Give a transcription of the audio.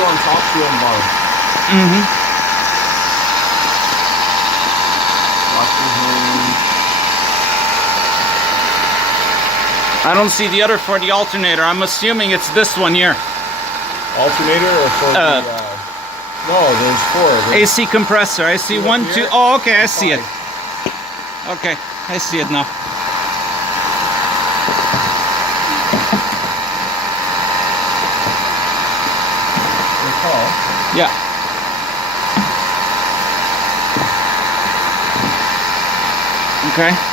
two on top, two on bottom. Mm-hmm. I don't see the other for the alternator. I'm assuming it's this one here. Alternator or for the... no, there's four. There's AC compressor. I see one, two. Oh, okay, I see it. Okay, I see it now. Yeah. Okay.